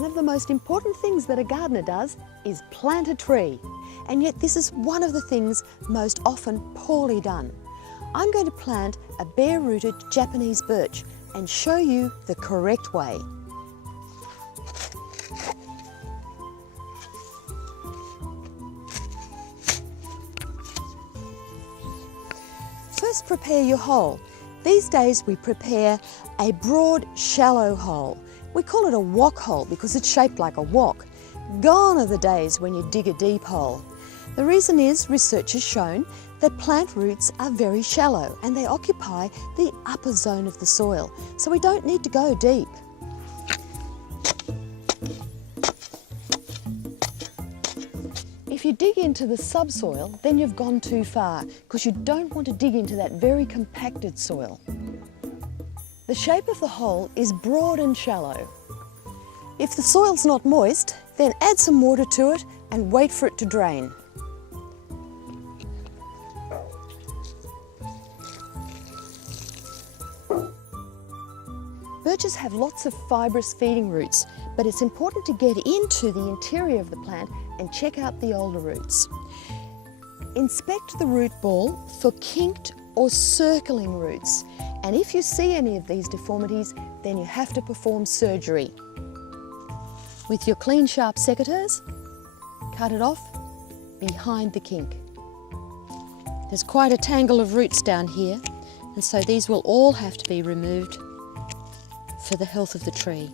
One of the most important things that a gardener does is plant a tree. And yet this is one of the things most often poorly done. I'm going to plant a bare-rooted Japanese birch and show you the correct way. First, prepare your hole. These days we prepare a broad, shallow hole. We call it a wok hole because it's shaped like a wok. Gone are the days when you dig a deep hole. The reason is research has shown that plant roots are very shallow and they occupy the upper zone of the soil, so we don't need to go deep. If you dig into the subsoil, then you've gone too far because you don't want to dig into that very compacted soil. The shape of the hole is broad and shallow. If the soil's not moist, then add some water to it and wait for it to drain. Birches have lots of fibrous feeding roots, but it's important to get into the interior of the plant and check out the older roots. Inspect the root ball for kinked or circling roots, and if you see any of these deformities, then you have to perform surgery. With your clean, sharp secateurs, cut it off behind the kink. There's quite a tangle of roots down here, and so these will all have to be removed for the health of the tree.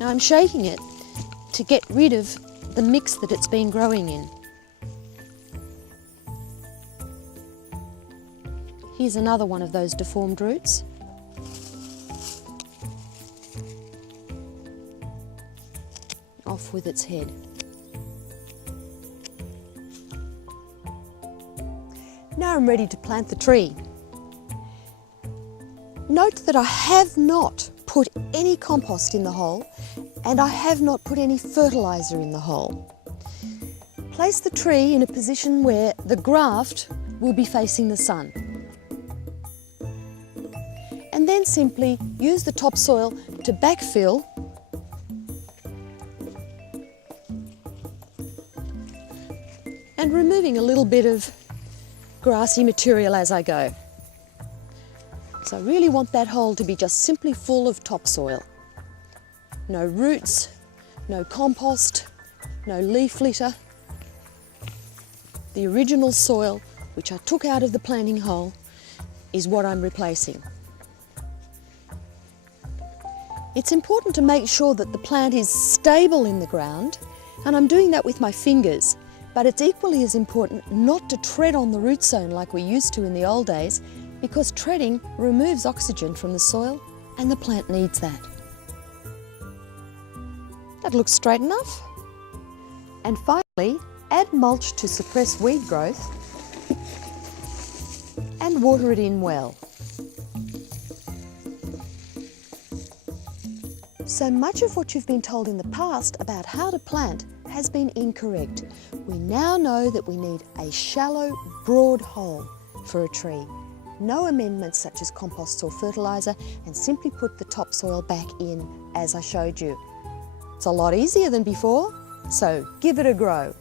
Now I'm shaking it to get rid of the mix that it's been growing in. Here's another one of those deformed roots. Off with its head. Now I'm ready to plant the tree. Note that I have not put any compost in the hole and I have not put any fertiliser in the hole. Place the tree in a position where the graft will be facing the sun. And then simply use the topsoil to backfill and removing a little bit of grassy material as I go. So I really want that hole to be just simply full of topsoil. No roots, no compost, no leaf litter. The original soil, which I took out of the planting hole, is what I'm replacing. It's important to make sure that the plant is stable in the ground, and I'm doing that with my fingers. But it's equally as important not to tread on the root zone like we used to in the old days, because treading removes oxygen from the soil and the plant needs that. That looks straight enough. And finally, add mulch to suppress weed growth and water it in well. So much of what you've been told in the past about how to plant has been incorrect. We now know that we need a shallow, broad hole for a tree. No amendments such as composts or fertiliser, and simply put the topsoil back in as I showed you. It's a lot easier than before, so give it a grow.